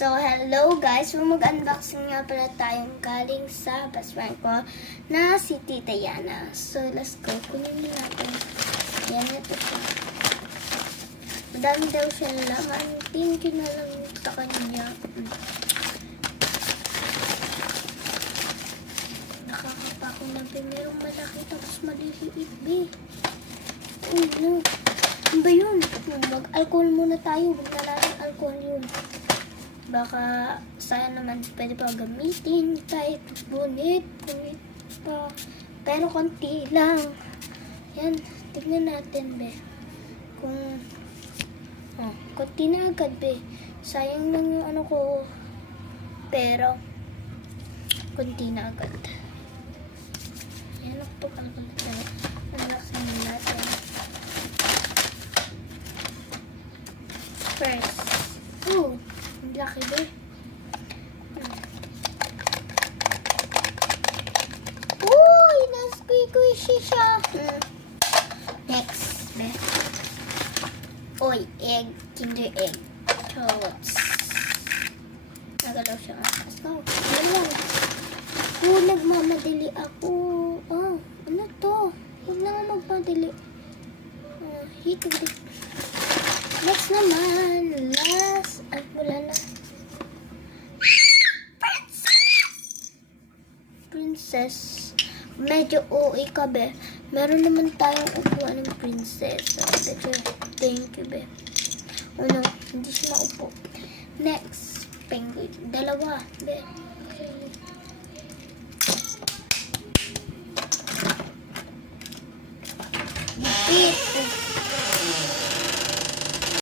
So, hello guys. So, mag-unboxing nga pala tayong galing sa best friend ko na si Tita Yana. So, let's go. Kunin mo natin. Yan, ito siya. Madami daw siya laman. Thank you na lang sa kanya. Nakakapako na ba? Merong malaki tapos maliliit ba? Oh no. Ano ba yun? Mag-alcohol muna tayo. Huwag na natin alcohol yun. Baka sayang naman pwede pa gamitin kahit bunit pa. Pero konti lang. Yan. Tignan natin, be. Kung konti na agad, be. Sayang lang yung ano ko. Pero konti na agad. Yan. Ito kalkulate. Unboxing natin. First. Oh. Ang laki ba? Uy! Nasquishy siya. Next. Be. Oy, egg. Kinder egg. Chots. Nagalaw siya. Let's go. Ano lang? Oh, nagmamadali ako. Oh, ano to? Huwag na nga magmadali. Hito. Next naman. Last. Ay, wala na. Princess. Medyo OA ka, be. Meron naman tayong upuan ng princess. Thank you, be. Oh no, hindi siya maupo. Next. Penguin. Dalawa, be.